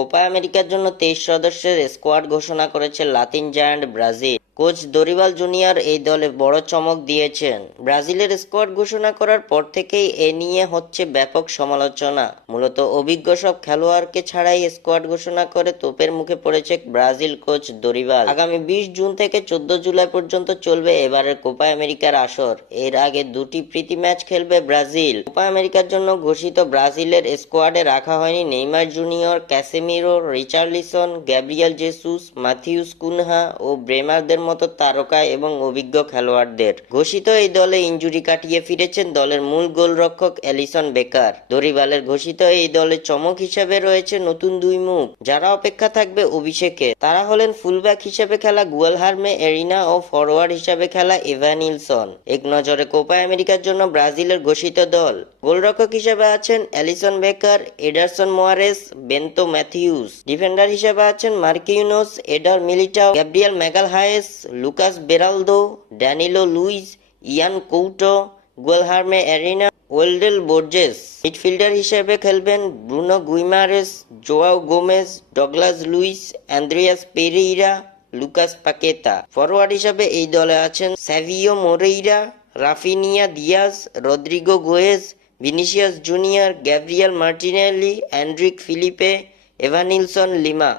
Copa আমেরিকার জন্য 23 সদস্যের স্কোয়াড ঘোষণা করেছে Latin giant Brazil. Coach Dorival junior এই দলে বড় চমক দিয়েছেন। ব্রাজিলের স্কোয়াড ঘোষণা করার পর থেকেই এ নিয়ে হচ্ছে ব্যাপক সমালোচনা। মূলত অভিজ্ঞ সব খেলোয়াড়কে ছাড়াই স্কোয়াড ঘোষণা করে তোপের মুখে পড়েছে ব্রাজিল কোচ দরিবাল। আগামী 20 জুন থেকে 14 জুলাই পর্যন্ত চলবে এবারের কোপা আমেরিকার আসর। এর আগে দুটি প্রীতি ম্যাচ খেলবে ব্রাজিল। কোপা আমেরিকার জন্য ঘোষিত ব্রাজিলের স্কোয়াডে রাখা হয়নি Neymar Junior, Casemiro, Richarlison, Gabriel Jesus, Matheus Cunha ও ব্রেমারদের মতো তারকা এবং অভিজ্ঞ খেলোয়াড়দের। ঘোষিত এই দলে ইনজুরি কাটিয়ে ফিরেছেন দলের মূল গোলরক্ষক এলিসন বেকার। দরিবালের ঘোষিত এই দলে চমক হিসেবে রয়েছে নতুন দুই মুখ, যারা অপেক্ষা থাকবে অভিষেকে। তারা হলেন ফুলব্যাক হিসেবে খেলা গুয়েলহার্মে এরিনা ও ফরওয়ার্ড হিসেবে খেলা এভানিলসন। এক নজরে কোপা আমেরিকার জন্য ব্রাজিলের ঘোষিত দল। গোলরক্ষক হিসেবে আছেন Alisson Becker, Ederson Moraes, Bento Matheus. Defender হিসেবে আছেন Marquinhos, Eder Militao, Gabriel Magalhaes, Lucas Beraldo, Danilo Luiz, Yan Couto, Guilherme Arana, Wendell Borges. Midfielder হিসেবে খেলবেন Bruno Guimaraes, Joao Gomes, Douglas Luiz, Andreas Pereira, Lucas Paqueta. Forward হিসেবে এই দলে আছেন Savio Moreira, Raphinha Dias, Rodrygo Goes, Vinicius Junior, Gabriel Martinelli, Endrick Felipe, Evanilson lima.